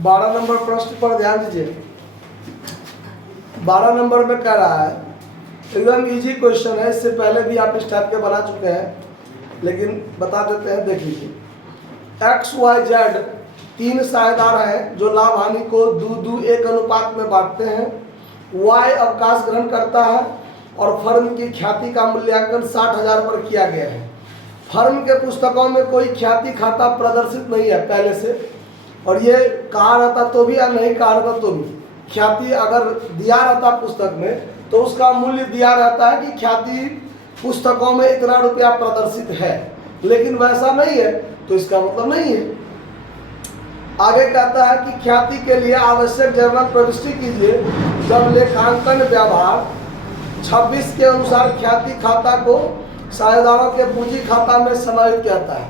12 number प्रश्न पर ध्यान दीजिए। 12 नंबर में कह रहा है, एकदम इजी क्वेश्चन है, इससे पहले भी आप इस टाइप के बना चुके हैं, लेकिन बता देते हैं, देख लीजिए। एक्स वाई जेड 3 साझेदार हैं जो लाभ हानि को 2:1 अनुपात में बांटते हैं। वाई अवकाश ग्रहण करता है और फर्म की ख्याति का मूल्यांकन 60,000 पर किया गया है। फर्म के पुस्तकों में कोई ख्याति खाता प्रदर्शित नहीं है पहले से, और ये कहा रहता तो भी या नहीं कहा रहता तो भी, ख्याति अगर दिया रहता पुस्तक में तो उसका मूल्य दिया रहता है कि ख्याति पुस्तकों में इतना रुपया प्रदर्शित है, लेकिन वैसा नहीं है तो इसका मतलब नहीं है। आगे कहता है कि ख्याति के लिए आवश्यक जर्नल प्रविष्टि कीजिए जब लेखांकन व्यवहार 26 के अनुसार ख्याति खाता को साझेदारों के पूंजी खाता में समाहित किया है।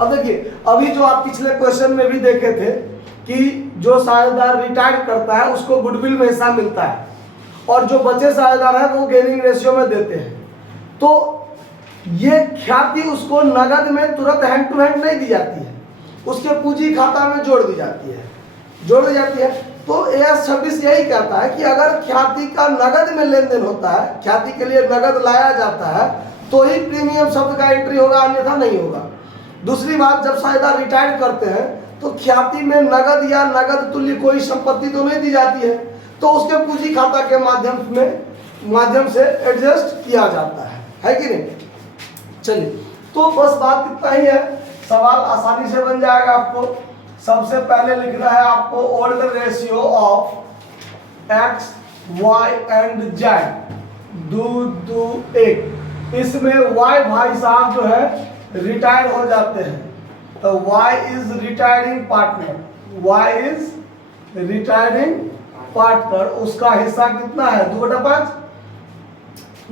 अब देखिए, अभी जो आप पिछले क्वेश्चन में भी देखे थे कि जो साझेदार रिटायर करता है उसको गुडविल में हिस्सा मिलता है और जो बचे साझेदार है वो गेनिंग रेशियो में देते हैं। तो ये ख्याति उसको नगद में तुरंत हैंड टू हैंड नहीं दी जाती है, उसके पूंजी खाता में जोड़ दी जाती है। तो AS 26 यही कहता है कि अगर ख्याति का नगद में लेन देन होता है, ख्याति के लिए नगद लाया जाता है तो ही प्रीमियम शब्द का एंट्री होगा, अन्यथा नहीं होगा। दूसरी बात, जब साझेदार रिटायर करते हैं तो ख्याति में नगद या नगद तुल्य कोई संपत्ति तो नहीं दी जाती है, तो उसके पूंजी खाता के माध्यम से एडजस्ट किया जाता है कि नहीं। चलिए, तो बस बात इतना ही है, सवाल आसानी से बन जाएगा आपको। सबसे पहले लिखना है आपको old ratio of X Y and Z 2:1। इसमें वाई भाई साहब जो है रिटायर हो जाते हैं, तो वाई इज रिटायरिंग पार्टनर, उसका हिस्सा कितना है 2/5।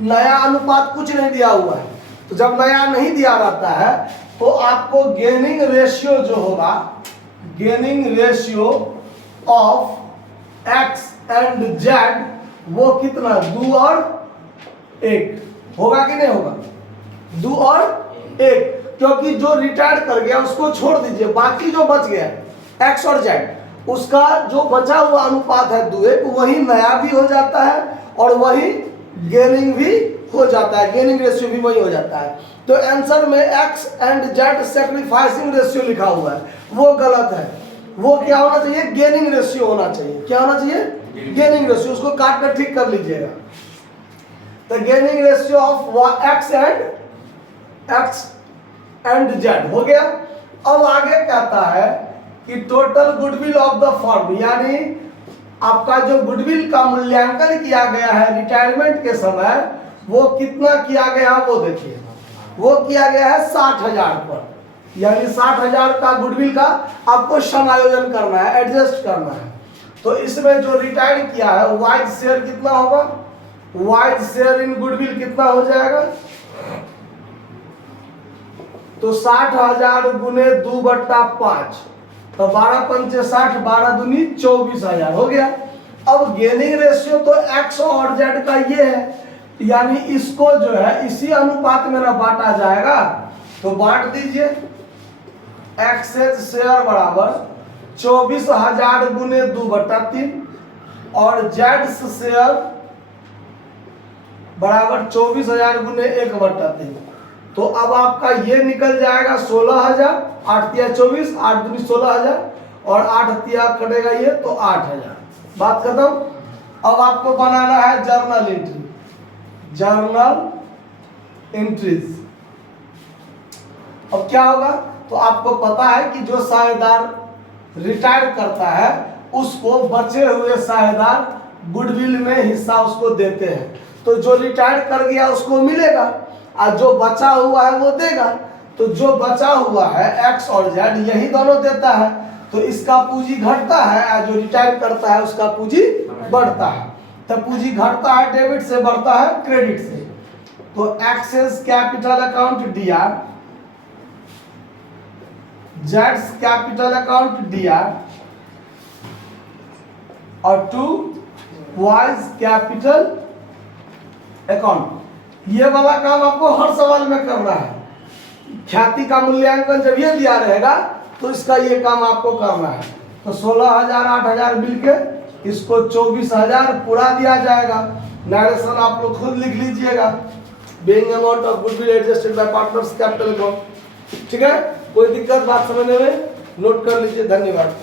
नया अनुपात कुछ नहीं दिया हुआ है, तो जब नया नहीं दिया रहता है तो आपको गेनिंग रेशियो जो होगा, gaining ratio of x and Z वो कितना 2 और 1 होगा कि नहीं होगा, 2 और 1, क्योंकि जो रिटायर कर गया उसको छोड़ दीजिए, बाकी जो बच गया एक्स और जेड, उसका जो बचा हुआ अनुपात है 2:1, वही नया भी हो जाता है और वही गेनिंग भी हो जाता है, गेनिंग रेशियो भी वही हो जाता है। तो आंसर में x and Z sacrificing ratio लिखा हुआ है, वो गलत है। वो क्या होना चाहिए, गेनिंग रेशियो होना चाहिए। क्या होना चाहिए, गेनिंग रेशियो। उसको काट कर ठीक कर लीजिएगा। तो gaining ratio of x and Z हो गया। अब आगे कहता है कि total goodwill of the firm, यानी आपका जो गुडविल का मूल्यांकन किया गया है रिटायरमेंट के समय, वो कितना किया गया वो देखिए, वो किया गया है 60,000 पर, यानी 60,000 का गुडविल का आपको समायोजन करना है, एडजस्ट करना है। तो इसमें जो रिटायर किया है वाइड शेयर कितना होगा, वाइड शेयर इन गुडविल कितना हो जाएगा, तो 60,000 गुने 2/5, तो 12×5 60, 12 दूनी 24,000 हो गया। अब गेनिंग रेशियो तो एक्स और जेड का ये है, यानी इसको जो है इसी अनुपात में ना बांटा जाएगा, तो बांट दीजिए। एक्सेस शेयर बराबर 24,000 गुने 2/3 और जेड शेयर बराबर 24,000 गुने 1/3। तो अब आपका ये निकल जाएगा 16,000, 8 तिया 24, 8 दूनी 16,000 और 8 तिया कटेगा ये तो 8,000। बात खत्म। अब आपको बनाना है जर्नल एंट्रीज। अब क्या होगा, तो आपको पता है कि जो साझेदार रिटायर करता है उसको बचे हुए साझेदार गुडविल में हिस्सा उसको देते हैं, तो जो रिटायर कर गया उसको मिलेगा और जो बचा हुआ है वो देगा। तो जो बचा हुआ है एक्स और जेड यही दोनों देता है, तो इसका पूंजी घटता है और जो रिटायर करता है उसका पूंजी बढ़ता है। तो पूंजी घटता है डेबिट से, बढ़ता है क्रेडिट से। तो एक्सेस कैपिटल अकाउंट DR, जेड्स कैपिटल अकाउंट DR और 2 वाइज कैपिटल अकाउंट। ये वाला काम आपको हर सवाल में करना है। ख्याति का मूल्यांकन जब ये दिया रहेगा तो इसका ये काम आपको करना है। तो 16,000 8,000 मिल के इसको 24,000 पूरा दिया जाएगा। नरेशन आप लोग खुद लिख लीजिएगा। Being amount of goodwill adjusted bye partners capital account. ठीक है, कोई दिक्कत बात समझने में? नोट कर लीजिए। धन्यवाद।